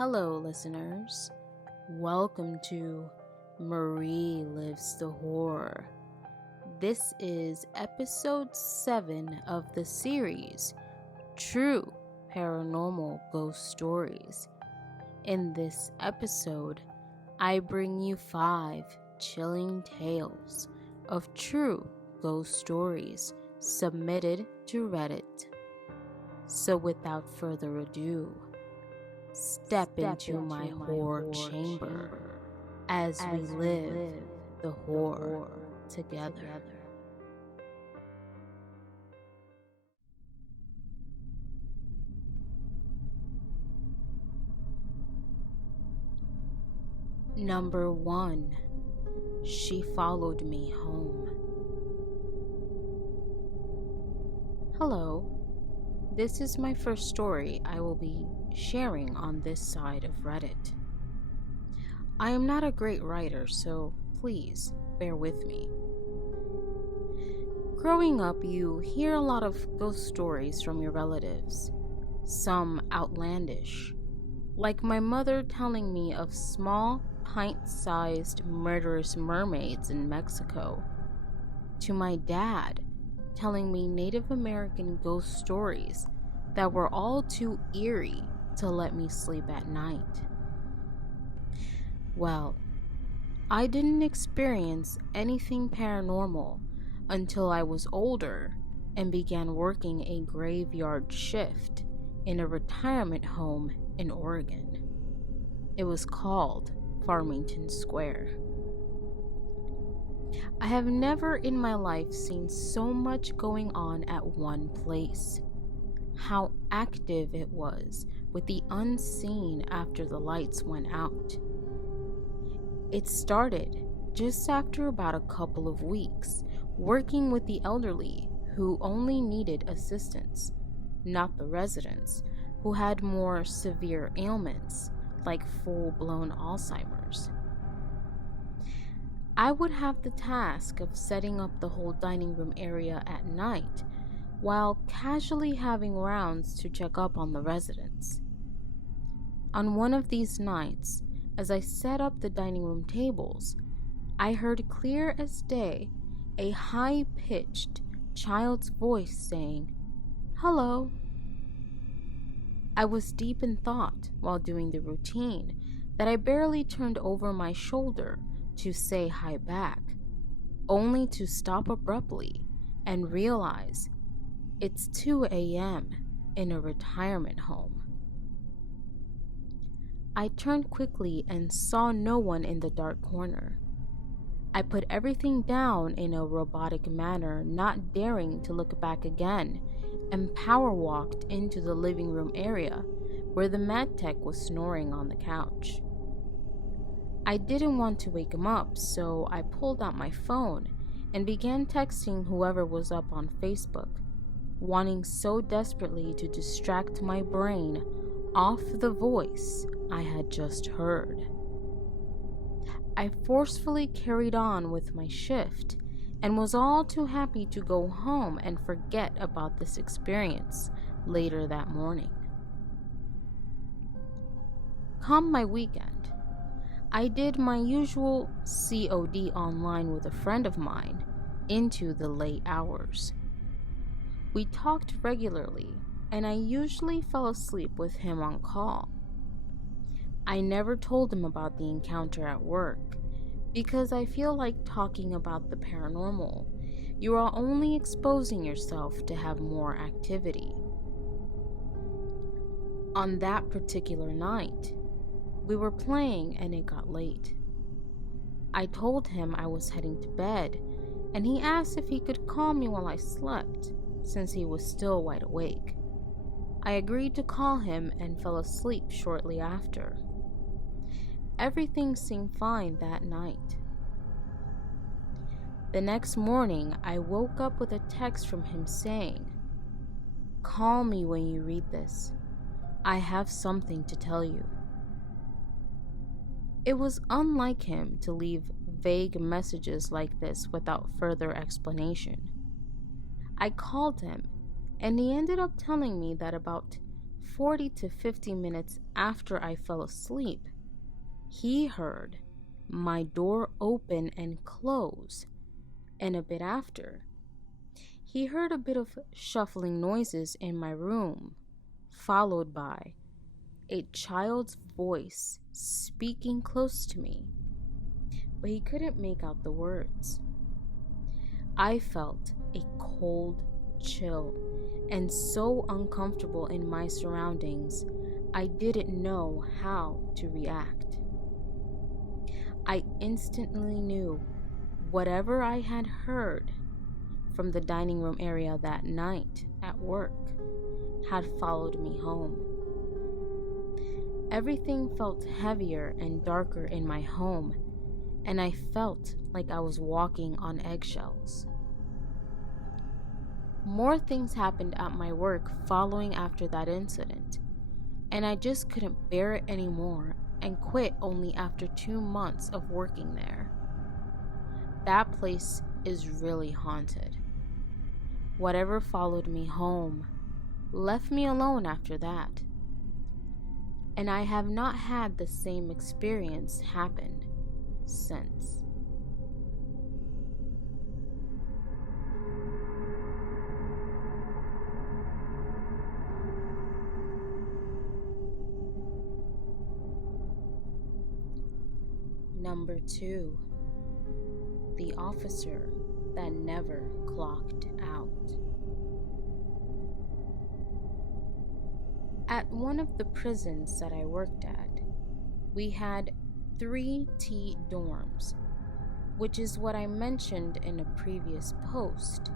Hello, listeners. Welcome to Marie Lives the Horror. This is episode 7 of the series True Paranormal Ghost Stories. In this episode, I bring you 5 chilling tales of true ghost stories submitted to Reddit. So without further ado, step into my horror chamber as we live the horror together. Number 1. She followed me home. Hello. This is my first story I will be sharing on this side of Reddit. I am not a great writer, so please bear with me. Growing up, you hear a lot of ghost stories from your relatives, some outlandish, like my mother telling me of small, pint-sized murderous mermaids in Mexico, to my dad telling me Native American ghost stories that were all too eerie to let me sleep at night. Well, I didn't experience anything paranormal until I was older and began working a graveyard shift in a retirement home in Oregon. It was called Farmington Square. I have never in my life seen so much going on at one place. How active it was with the unseen after the lights went out. It started just after about a couple of weeks working with the elderly who only needed assistance, not the residents who had more severe ailments like full-blown Alzheimer's. I would have the task of setting up the whole dining room area at night while casually having rounds to check up on the residents. On one of these nights, as I set up the dining room tables, I heard clear as day a high-pitched child's voice saying, "Hello." I was deep in thought while doing the routine that I barely turned over my shoulder to say hi back, only to stop abruptly and realize it's 2 a.m. in a retirement home. I turned quickly and saw no one in the dark corner. I put everything down in a robotic manner, not daring to look back again, and power walked into the living room area where the med tech was snoring on the couch. I didn't want to wake him up, so I pulled out my phone and began texting whoever was up on Facebook, wanting so desperately to distract my brain off the voice I had just heard. I forcefully carried on with my shift and was all too happy to go home and forget about this experience later that morning. Come my weekend, I did my usual COD online with a friend of mine into the late hours. We talked regularly, and I usually fell asleep with him on call. I never told him about the encounter at work because I feel like talking about the paranormal, you are only exposing yourself to have more activity. On that particular night, we were playing and it got late. I told him I was heading to bed, and he asked if he could call me while I slept, since he was still wide awake. I agreed to call him and fell asleep shortly after. Everything seemed fine that night. The next morning, I woke up with a text from him saying, "Call me when you read this. I have something to tell you." It was unlike him to leave vague messages like this without further explanation. I called him, and he ended up telling me that about 40 to 50 minutes after I fell asleep, he heard my door open and close, and a bit after, he heard a bit of shuffling noises in my room, followed by a child's voice speaking close to me, but he couldn't make out the words. I felt a cold chill and so uncomfortable in my surroundings, I didn't know how to react. I instantly knew whatever I had heard from the dining room area that night at work had followed me home. Everything felt heavier and darker in my home, and I felt like I was walking on eggshells. More things happened at my work following after that incident, and I just couldn't bear it anymore and quit only after 2 months of working there. That place is really haunted. Whatever followed me home left me alone after that, and I have not had the same experience happen since. Number 2. The officer that never clocked out. At one of the prisons that I worked at, we had 3 T dorms, which is what I mentioned in a previous post,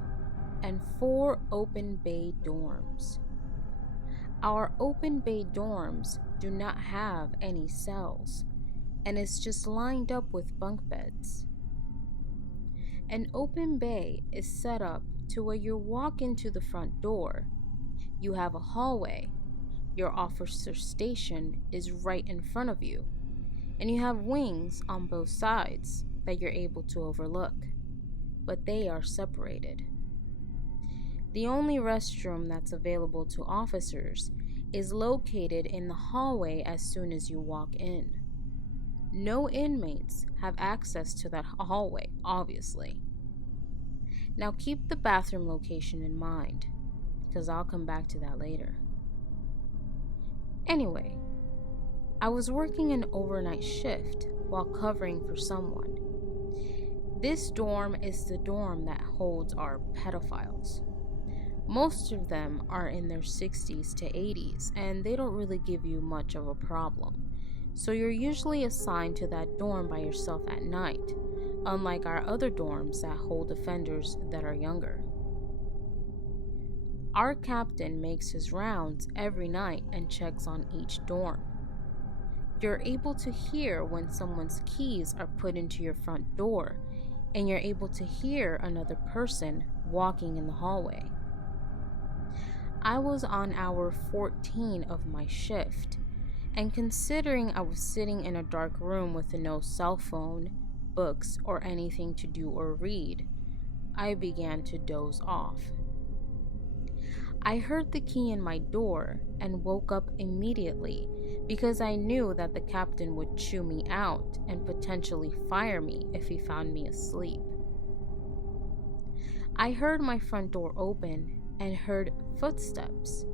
and 4 open bay dorms. Our open bay dorms do not have any cells, and it's just lined up with bunk beds. An open bay is set up to where you walk into the front door. You have a hallway. Your officer station is right in front of you, and you have wings on both sides that you're able to overlook, but they are separated. The only restroom that's available to officers is located in the hallway as soon as you walk in. No inmates have access to that hallway, obviously. Now keep the bathroom location in mind, because I'll come back to that later. Anyway, I was working an overnight shift while covering for someone. This dorm is the dorm that holds our pedophiles. Most of them are in their 60s to 80s, and they don't really give you much of a problem. So you're usually assigned to that dorm by yourself at night, unlike our other dorms that hold offenders that are younger. Our captain makes his rounds every night and checks on each dorm. You're able to hear when someone's keys are put into your front door, and you're able to hear another person walking in the hallway. I was on hour 14 of my shift, and considering I was sitting in a dark room with no cell phone, books, or anything to do or read, I began to doze off. I heard the key in my door and woke up immediately because I knew that the captain would chew me out and potentially fire me if he found me asleep. I heard my front door open and heard footsteps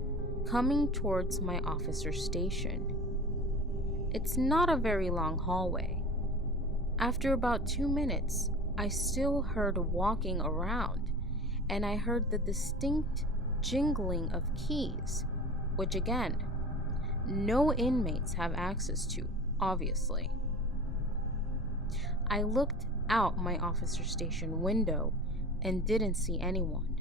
coming towards my officer station. It's not a very long hallway. After about 2 minutes, I still heard walking around, and I heard the distinct jingling of keys, which again, no inmates have access to, obviously. I looked out my officer station window and didn't see anyone.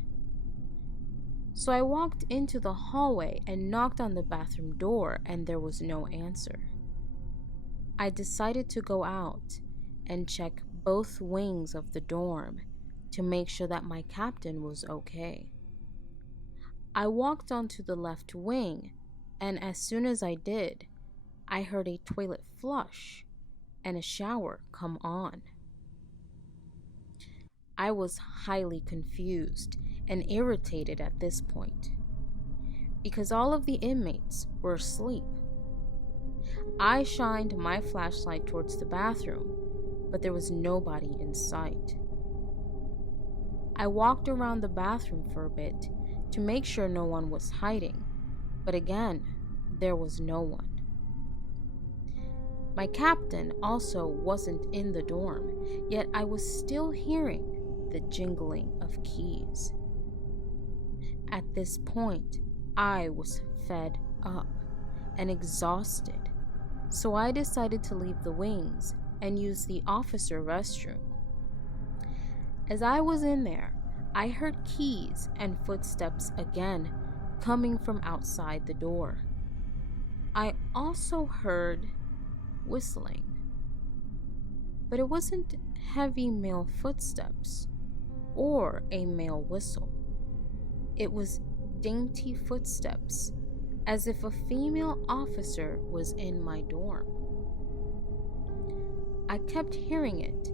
So I walked into the hallway and knocked on the bathroom door, and there was no answer. I decided to go out and check both wings of the dorm to make sure that my captain was okay. I walked onto the left wing, and as soon as I did, I heard a toilet flush and a shower come on. I was highly confused and irritated at this point. because all of the inmates were asleep. I shined my flashlight towards the bathroom, but there was nobody in sight. I walked around the bathroom for a bit to make sure no one was hiding, but again, there was no one. My captain also wasn't in the dorm, yet I was still hearing the jingling of keys. At this point, I was fed up and exhausted, so I decided to leave the wings and use the officer restroom. As I was in there, I heard keys and footsteps again coming from outside the door. I also heard whistling, but it wasn't heavy male footsteps or a male whistle. It was dainty footsteps, as if a female officer was in my dorm. I kept hearing it,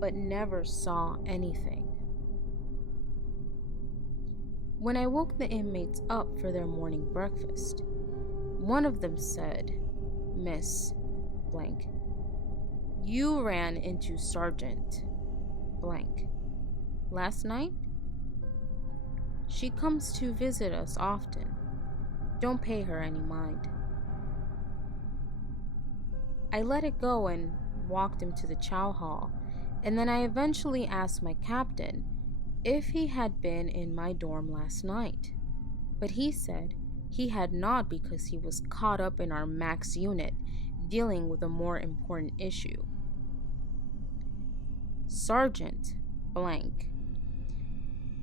but never saw anything. When I woke the inmates up for their morning breakfast, one of them said, "Miss blank, you ran into Sergeant blank last night? She comes to visit us often. Don't pay her any mind." I let it go and walked him to the chow hall, and then I eventually asked my captain if he had been in my dorm last night, but he said he had not because he was caught up in our max unit dealing with a more important issue. Sergeant blank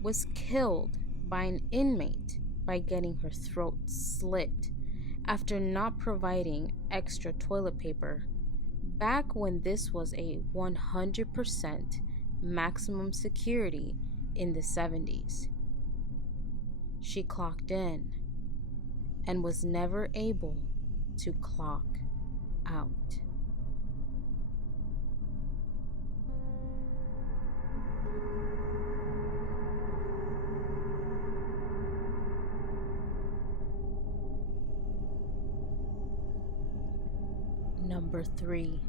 was killed by an inmate by getting her throat slit after not providing extra toilet paper back when this was a 100% maximum security in the 70s. She clocked in and was never able to clock out. Number 3.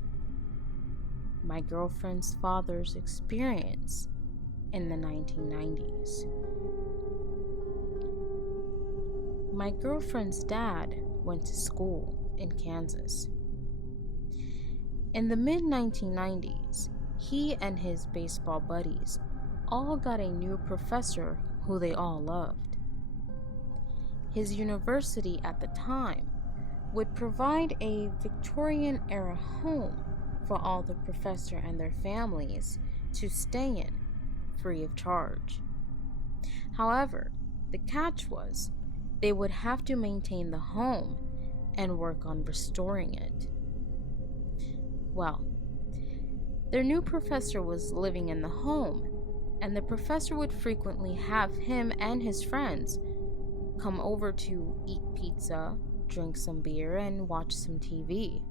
My girlfriend's father's experience in the 1990s. My girlfriend's dad went to school in Kansas. In the mid-1990s, he and his baseball buddies all got a new professor who they all loved. His university at the time would provide a Victorian-era home for all the professor and their families to stay in, free of charge. However, the catch was they would have to maintain the home and work on restoring it. Well, their new professor was living in the home, and the professor would frequently have him and his friends come over to eat pizza, drink some beer, and watch some TV.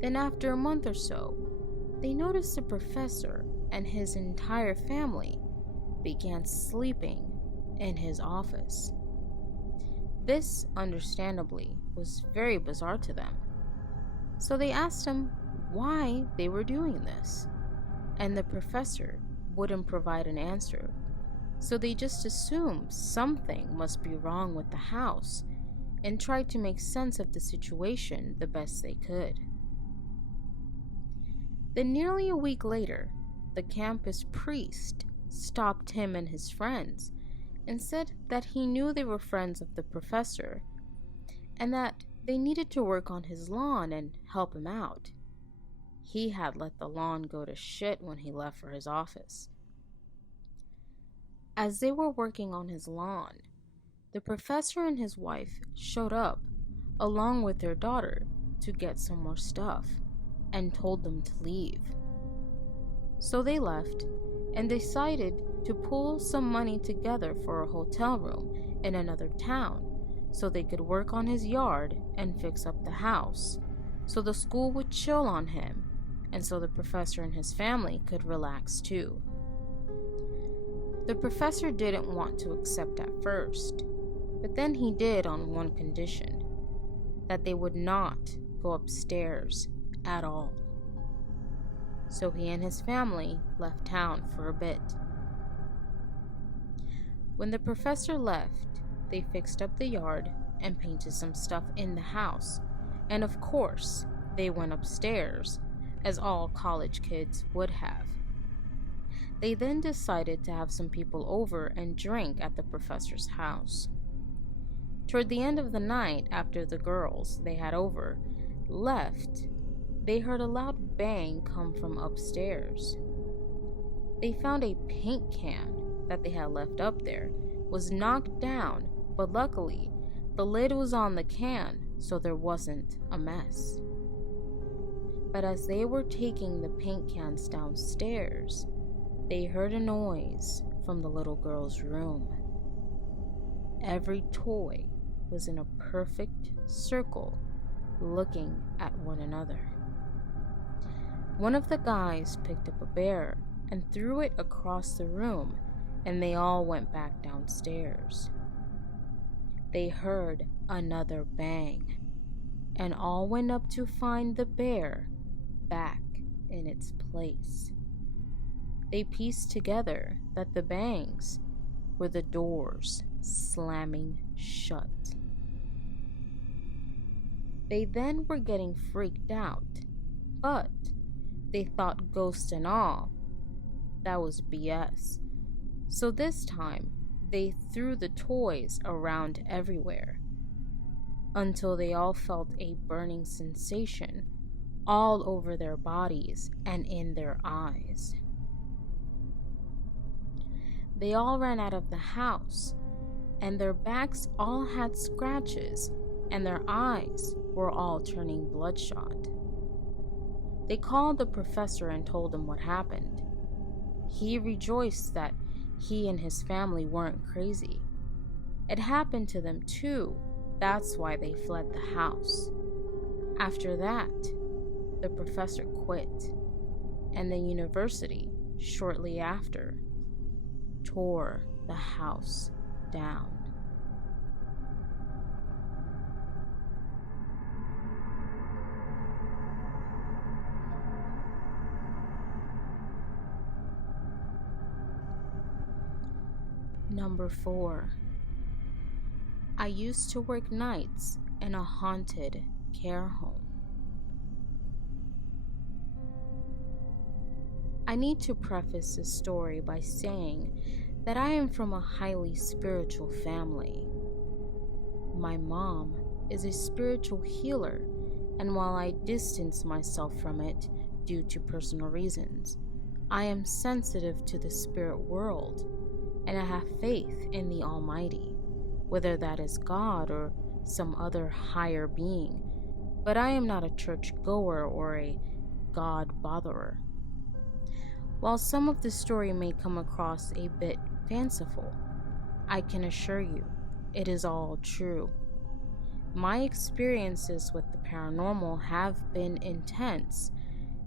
Then after a month or so, they noticed the professor and his entire family began sleeping in his office. This, understandably, was very bizarre to them. So they asked him why they were doing this, and the professor wouldn't provide an answer. So they just assumed something must be wrong with the house and tried to make sense of the situation the best they could. Then nearly a week later, the campus priest stopped him and his friends and said that he knew they were friends of the professor and that they needed to work on his lawn and help him out. He had let the lawn go to shit when he left for his office. As they were working on his lawn, the professor and his wife showed up along with their daughter to get some more stuff and told them to leave. So they left and decided to pull some money together for a hotel room in another town so they could work on his yard and fix up the house, so the school would chill on him and so the professor and his family could relax too. The professor didn't want to accept at first, But then he did on one condition, that they would not go upstairs at all. So he and his family left town for a bit. When the professor left, they fixed up the yard and painted some stuff in the house, and of course, they went upstairs, as all college kids would have. They then decided to have some people over and drink at the professor's house. Toward the end of the night, after the girls they had over left, they heard a loud bang come from upstairs. They found a paint can that they had left up there was knocked down, but luckily the lid was on the can, so there wasn't a mess. But as they were taking the paint cans downstairs, they heard a noise from the little girl's room. Every toy was in a perfect circle, looking at one another. One of the guys picked up a bear and threw it across the room, and they all went back downstairs. They heard another bang, and all went up to find the bear back in its place. They pieced together that the bangs were the doors slamming shut. They then were getting freaked out, but they thought ghost and all, that was BS. So this time, they threw the toys around everywhere until they all felt a burning sensation all over their bodies and in their eyes. They all ran out of the house, and their backs all had scratches, and their eyes were all turning bloodshot. They called the professor and told him what happened. He rejoiced that he and his family weren't crazy. It happened to them too. That's why they fled the house. After that, the professor quit, and the university, shortly after, tore the house down. Number 4. I used to work nights in a haunted care home. I need to preface this story by saying that I am from a highly spiritual family. My mom is a spiritual healer, and while I distance myself from it due to personal reasons, I am sensitive to the spirit world, and I have faith in the Almighty, whether that is God or some other higher being, but I am not a church goer or a God botherer. While some of the story may come across a bit fanciful, I can assure you it is all true. My experiences with the paranormal have been intense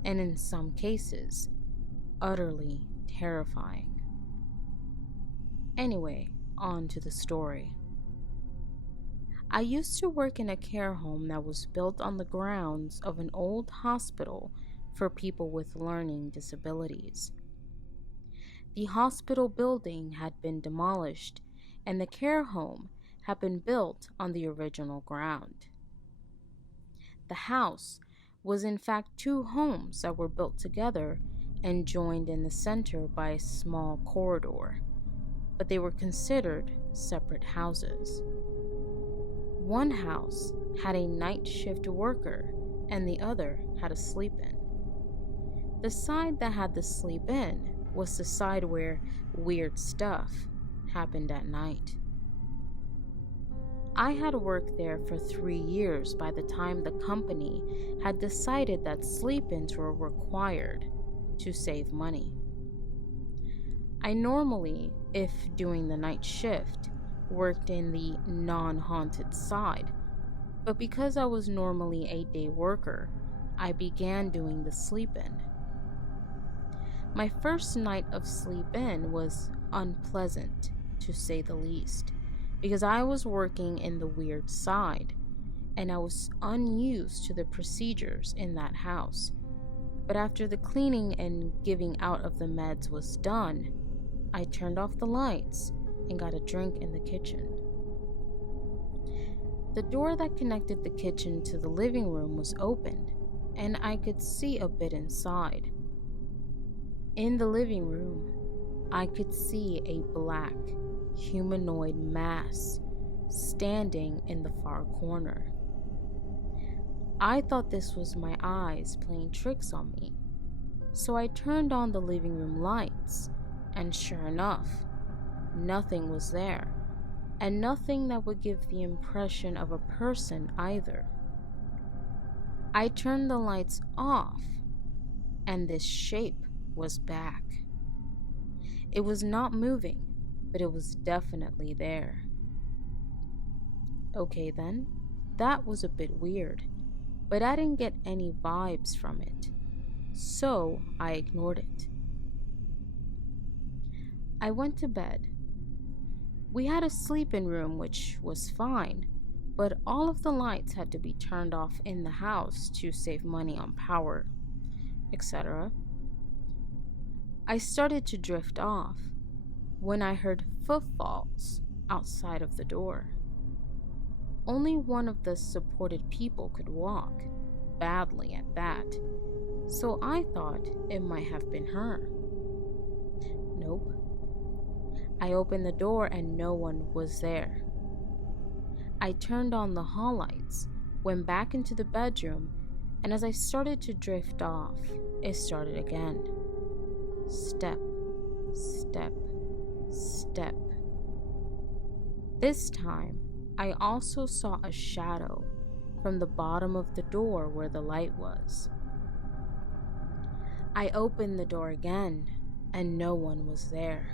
and in some cases utterly terrifying. Anyway, on to the story. I used to work in a care home that was built on the grounds of an old hospital for people with learning disabilities. The hospital building had been demolished, and the care home had been built on the original ground. The house was in fact 2 homes that were built together and joined in the center by a small corridor, but they were considered separate houses. One house had a night shift worker, and the other had a sleep-in. The side that had the sleep-in was the side where weird stuff happened at night. I had worked there for 3 years by the time the company had decided that sleep-ins were required to save money. I normally, if doing the night shift, worked in the non-haunted side, but because I was normally a day worker, I began doing the sleep-in. My first night of sleep-in was unpleasant, to say the least, because I was working in the weird side and I was unused to the procedures in that house. But after the cleaning and giving out of the meds was done, I turned off the lights and got a drink in the kitchen. The door that connected the kitchen to the living room was open, and I could see a bit inside. In the living room, I could see a black, humanoid mass standing in the far corner. I thought this was my eyes playing tricks on me, so I turned on the living room lights, and sure enough, nothing was there, and nothing that would give the impression of a person either. I turned the lights off, and this shape was back. It was not moving, but it was definitely there. Okay then, that was a bit weird, but I didn't get any vibes from it, so I ignored it. I went to bed. We had a sleep-in room, which was fine, but all of the lights had to be turned off in the house to save money on power, etc. I started to drift off when I heard footfalls outside of the door. Only one of the supported people could walk, badly at that, so I thought it might have been her. Nope. I opened the door and no one was there. I turned on the hall lights, went back into the bedroom, and as I started to drift off, it started again. Step, step, step. This time, I also saw a shadow from the bottom of the door where the light was. I opened the door again, and no one was there.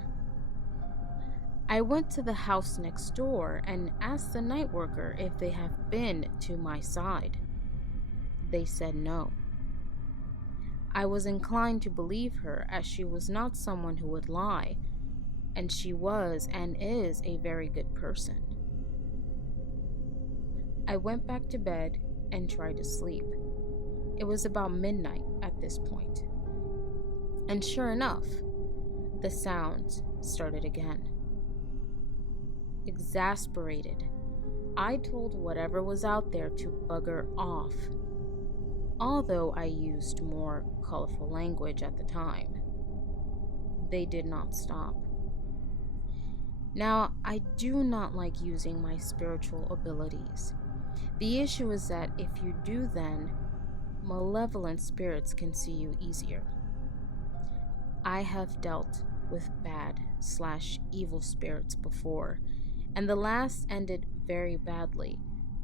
I went to the house next door and asked the night worker if they have been to my side. They said no. I was inclined to believe her, as she was not someone who would lie, and she was and is a very good person. I went back to bed and tried to sleep. It was about midnight at this point. And sure enough, the sounds started again. Exasperated, I told whatever was out there to bugger off, although I used more colorful language at the time. They did not stop. Now, I do not like using my spiritual abilities. The issue is that if you do, then malevolent spirits can see you easier. I have dealt with bad/evil spirits before, and the last ended very badly,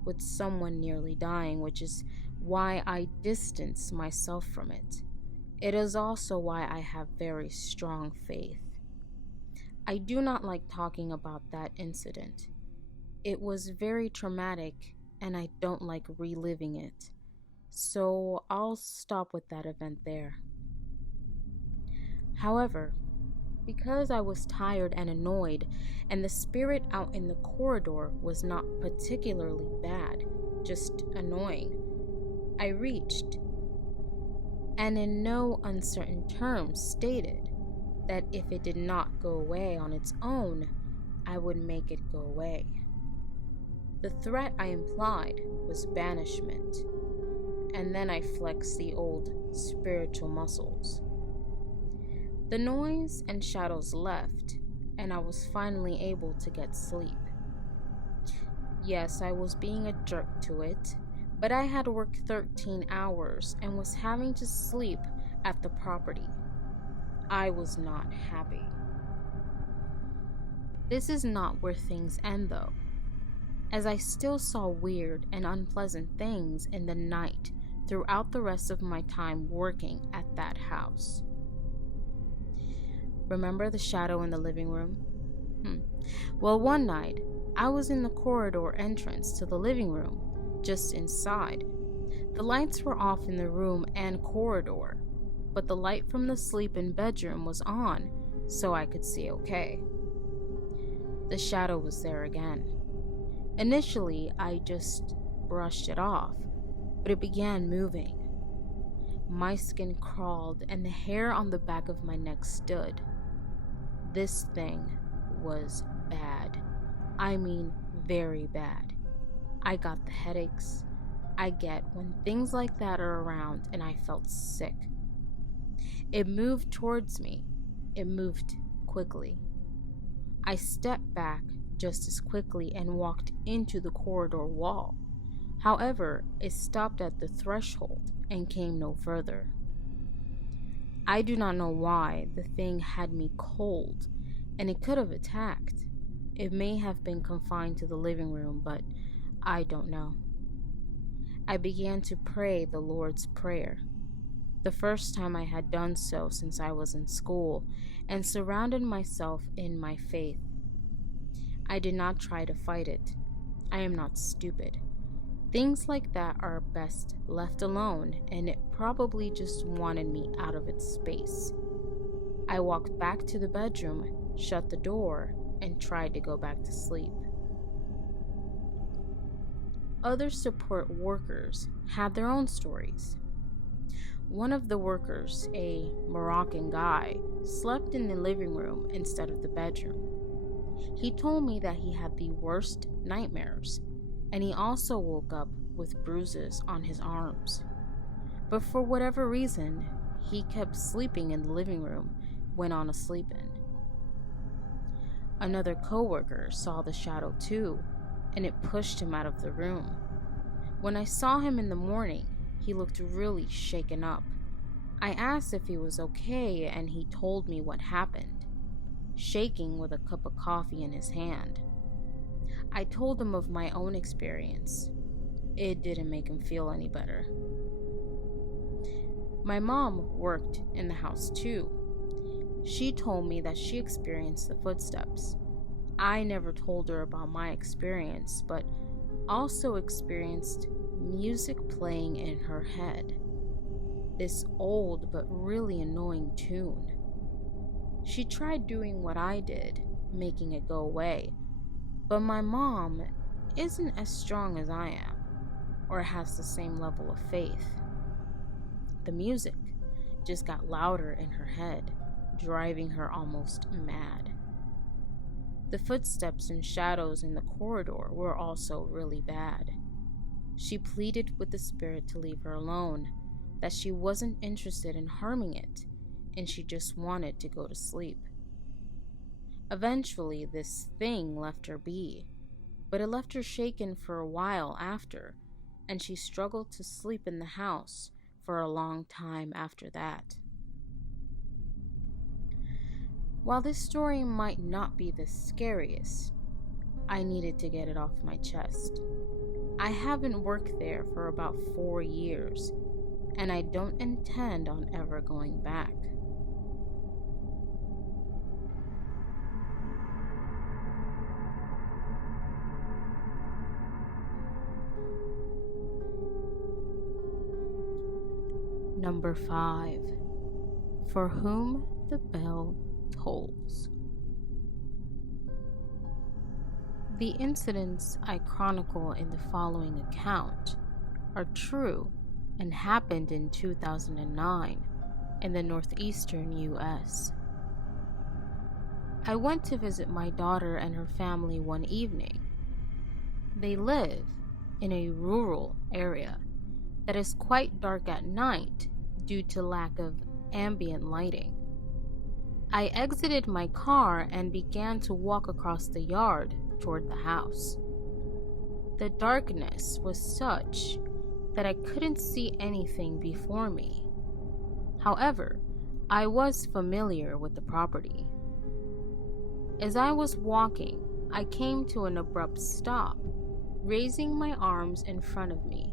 with someone nearly dying, which is why I distance myself from it. It is also why I have very strong faith. I do not like talking about that incident. It was very traumatic, and I don't like reliving it. So I'll stop with that event there. However, because I was tired and annoyed, and the spirit out in the corridor was not particularly bad, just annoying, I reached, and in no uncertain terms stated that if it did not go away on its own, I would make it go away. The threat I implied was banishment, and then I flexed the old spiritual muscles. The noise and shadows left, and I was finally able to get sleep. Yes, I was being a jerk to it, but I had worked 13 hours and was having to sleep at the property. I was not happy. This is not where things end though, as I still saw weird and unpleasant things in the night throughout the rest of my time working at that house. Remember the shadow in the living room? Well, one night, I was in the corridor entrance to the living room, just inside. The lights were off in the room and corridor, but the light from the sleep-in bedroom was on, so I could see okay. The shadow was there again. Initially, I just brushed it off, but it began moving. My skin crawled and the hair on the back of my neck stood. This thing was bad. I mean, very bad. I got the headaches I get when things like that are around, and I felt sick. It moved towards me. It moved quickly. I stepped back just as quickly and walked into the corridor wall. However, it stopped at the threshold and came no further. I do not know why the thing had me cold, and it could have attacked. It may have been confined to the living room, but I don't know. I began to pray the Lord's Prayer, the first time I had done so since I was in school, and surrounded myself in my faith. I did not try to fight it. I am not stupid. Things like that are best left alone, and it probably just wanted me out of its space. I walked back to the bedroom, shut the door, and tried to go back to sleep. Other support workers had their own stories. One of the workers, a Moroccan guy, slept in the living room instead of the bedroom. He told me that he had the worst nightmares, and he also woke up with bruises on his arms. But for whatever reason, he kept sleeping in the living room when on a sleep-in. Another coworker saw the shadow too, and it pushed him out of the room. When I saw him in the morning, he looked really shaken up. I asked if he was okay, and he told me what happened, shaking with a cup of coffee in his hand. I told him of my own experience. It didn't make him feel any better. My mom worked in the house too. She told me that she experienced the footsteps. I never told her about my experience, but also experienced music playing in her head. This old but really annoying tune. She tried doing what I did, making it go away, but my mom isn't as strong as I am, or has the same level of faith. The music just got louder in her head, driving her almost mad. The footsteps and shadows in the corridor were also really bad. She pleaded with the spirit to leave her alone, that she wasn't interested in harming it, and she just wanted to go to sleep. Eventually, this thing left her be, but it left her shaken for a while after, and she struggled to sleep in the house for a long time after that. While this story might not be the scariest, I needed to get it off my chest. I haven't worked there for about 4 years, and I don't intend on ever going back. Number 5. For whom the bell tolls. The incidents I chronicle in the following account are true and happened in 2009 in the northeastern US. I went to visit my daughter and her family one evening. They live in a rural area that is quite dark at night due to lack of ambient lighting. I exited my car and began to walk across the yard toward the house. The darkness was such that I couldn't see anything before me. However, I was familiar with the property. As I was walking, I came to an abrupt stop, raising my arms in front of me,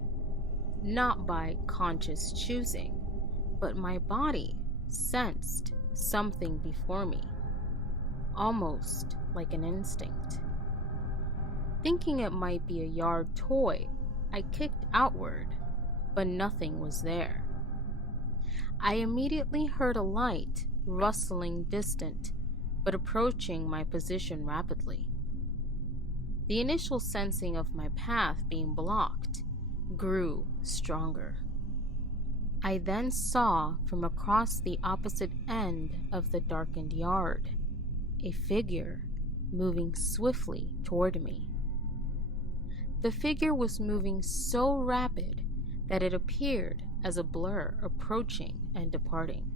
not by conscious choosing, but my body sensed something before me, almost like an instinct. Thinking it might be a yard toy, I kicked outward, but nothing was there. I immediately heard a light rustling distant, but approaching my position rapidly. The initial sensing of my path being blocked grew stronger. I then saw from across the opposite end of the darkened yard a figure moving swiftly toward me. The figure was moving so rapid that it appeared as a blur approaching and departing.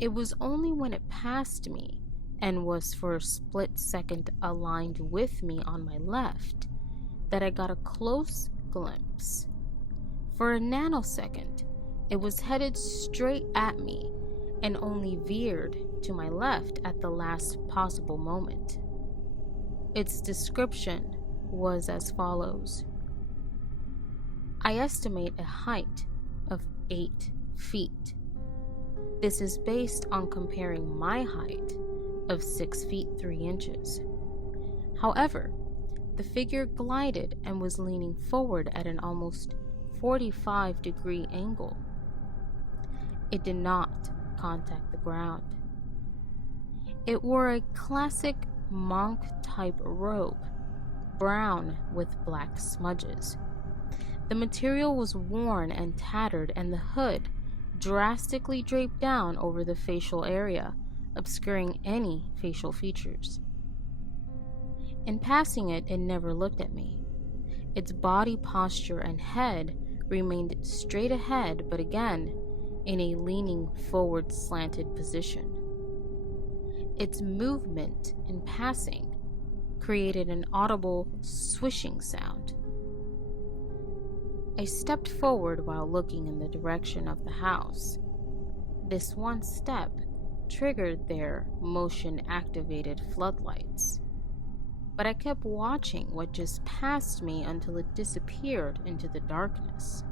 It was only when it passed me and was for a split second aligned with me on my left that I got a close glimpse. For a nanosecond, it was headed straight at me and only veered to my left at the last possible moment. Its description was as follows. I estimate a height of 8 feet. This is based on comparing my height of 6 feet 3 inches. However, the figure glided and was leaning forward at an almost 45-degree angle. It did not contact the ground. It wore a classic monk-type robe, brown with black smudges. The material was worn and tattered, and the hood drastically draped down over the facial area, obscuring any facial features. In passing it, it never looked at me. Its body posture and head remained straight ahead, but again, in a leaning forward slanted position. Its movement in passing created an audible swishing sound. I stepped forward while looking in the direction of the house. This one step triggered their motion-activated floodlights, but I kept watching what just passed me until it disappeared into the darkness.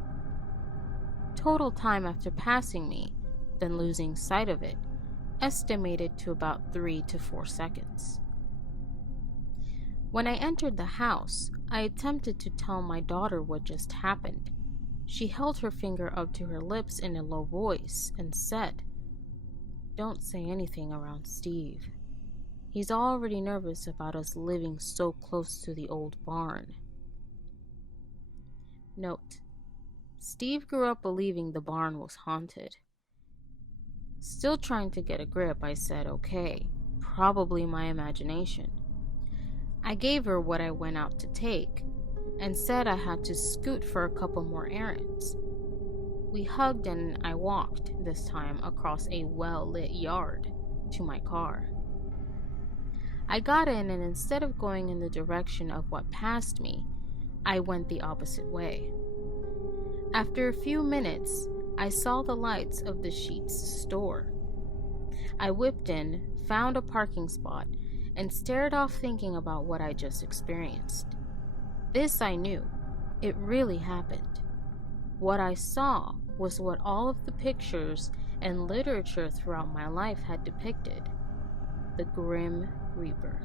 Total time after passing me, then losing sight of it, estimated to about 3 to 4 seconds. When I entered the house, I attempted to tell my daughter what just happened. She held her finger up to her lips in a low voice and said, "Don't say anything around Steve. He's already nervous about us living so close to the old barn." Note: Steve grew up believing the barn was haunted. Still trying to get a grip, I said, "Okay, probably my imagination." I gave her what I went out to take and said I had to scoot for a couple more errands. We hugged and I walked, this time across a well-lit yard, to my car. I got in, and instead of going in the direction of what passed me, I went the opposite way. After a few minutes, I saw the lights of the Sheets store. I whipped in, found a parking spot, and stared off thinking about what I just experienced. This I knew. It really happened. What I saw was what all of the pictures and literature throughout my life had depicted: the Grim Reaper.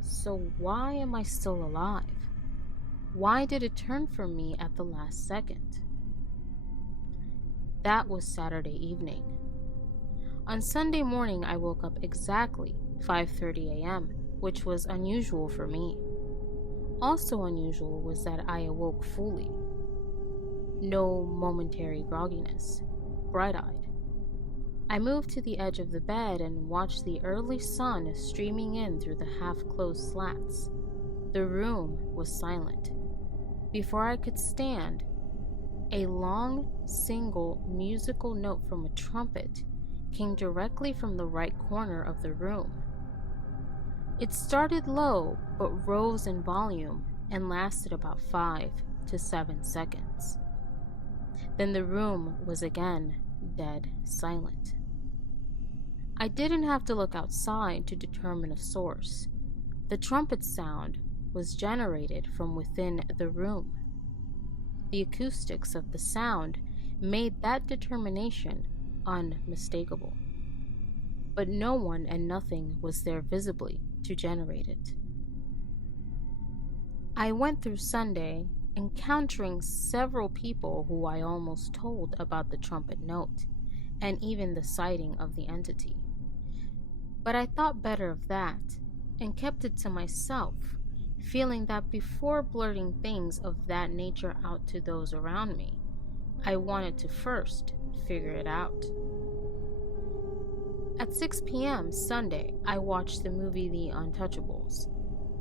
So why am I still alive? Why did it turn from me at the last second? That was Saturday evening. On Sunday morning, I woke up exactly 5:30 a.m., which was unusual for me. Also unusual was that I awoke fully. No momentary grogginess, bright-eyed. I moved to the edge of the bed and watched the early sun streaming in through the half-closed slats. The room was silent. Before I could stand, a long, single musical note from a trumpet came directly from the right corner of the room. It started low, but rose in volume and lasted about 5 to 7 seconds. Then the room was again dead silent. I didn't have to look outside to determine a source. The trumpet sound was generated from within the room. The acoustics of the sound made that determination unmistakable. But no one and nothing was there visibly to generate it. I went through Sunday encountering several people who I almost told about the trumpet note and even the sighting of the entity. But I thought better of that and kept it to myself, feeling that before blurting things of that nature out to those around me, I wanted to first figure it out. At 6 p.m. Sunday, I watched the movie The Untouchables.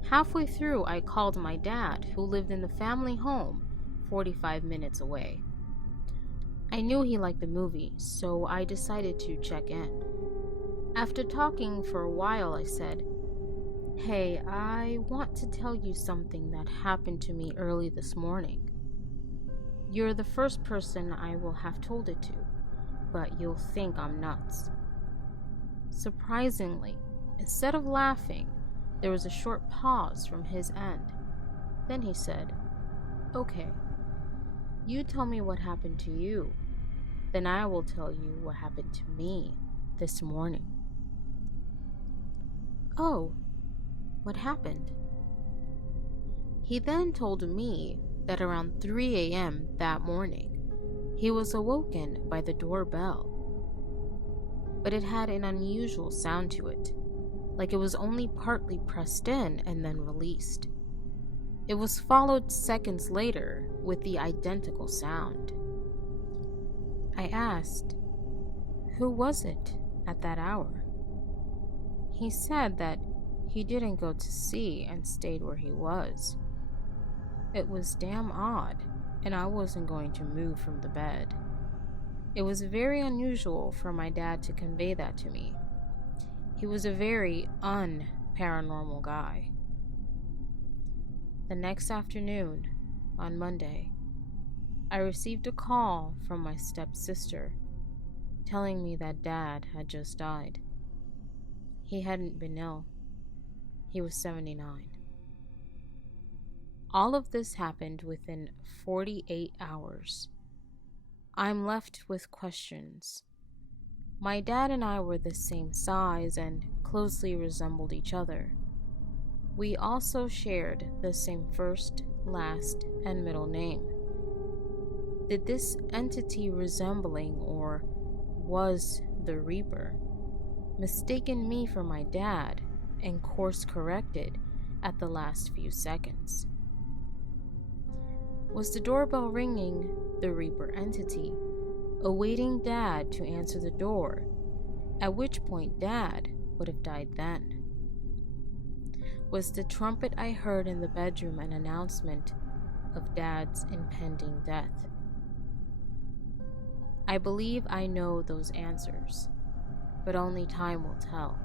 Halfway through, I called my dad, who lived in the family home 45 minutes away. I knew he liked the movie, so I decided to check in. After talking for a while, I said, "Hey, I want to tell you something that happened to me early this morning. You're the first person I will have told it to, but you'll think I'm nuts." Surprisingly, instead of laughing, there was a short pause from his end. Then he said, "Okay, you tell me what happened to you. Then I will tell you what happened to me this morning." "Oh, what happened?" He then told me that around 3 a.m. that morning, he was awoken by the doorbell. But it had an unusual sound to it, like it was only partly pressed in and then released. It was followed seconds later with the identical sound. I asked, "Who was it at that hour?" He said that he didn't go to see and stayed where he was. It was damn odd, and I wasn't going to move from the bed. It was very unusual for my dad to convey that to me. He was a very un-paranormal guy. The next afternoon, on Monday, I received a call from my stepsister telling me that Dad had just died. He hadn't been ill. He was 79. All of this happened within 48 hours. I'm left with questions. My dad and I were the same size and closely resembled each other. We also shared the same first, last, and middle name. Did this entity resembling, or was the Reaper, mistaken me for my dad and course corrected at the last few seconds? Was the doorbell ringing the Reaper entity, awaiting Dad to answer the door, at which point Dad would have died then? Was the trumpet I heard in the bedroom an announcement of Dad's impending death? I believe I know those answers, but only time will tell.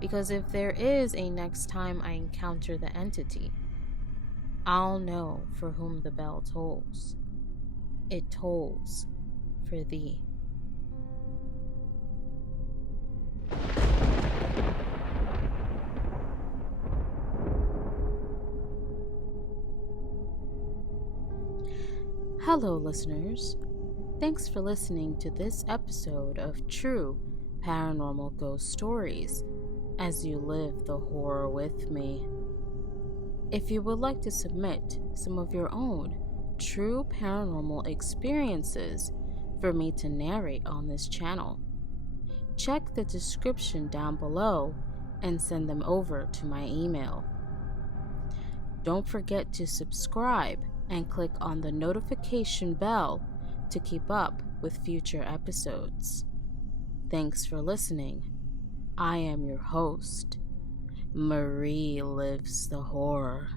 Because if there is a next time I encounter the entity, I'll know for whom the bell tolls. It tolls for thee. Hello, listeners. Thanks for listening to this episode of True Paranormal Ghost Stories as you live the horror with me. If you would like to submit some of your own true paranormal experiences for me to narrate on this channel, check the description down below and send them over to my email. Don't forget to subscribe and click on the notification bell to keep up with future episodes. Thanks for listening. I am your host, Marie Lives the Horror.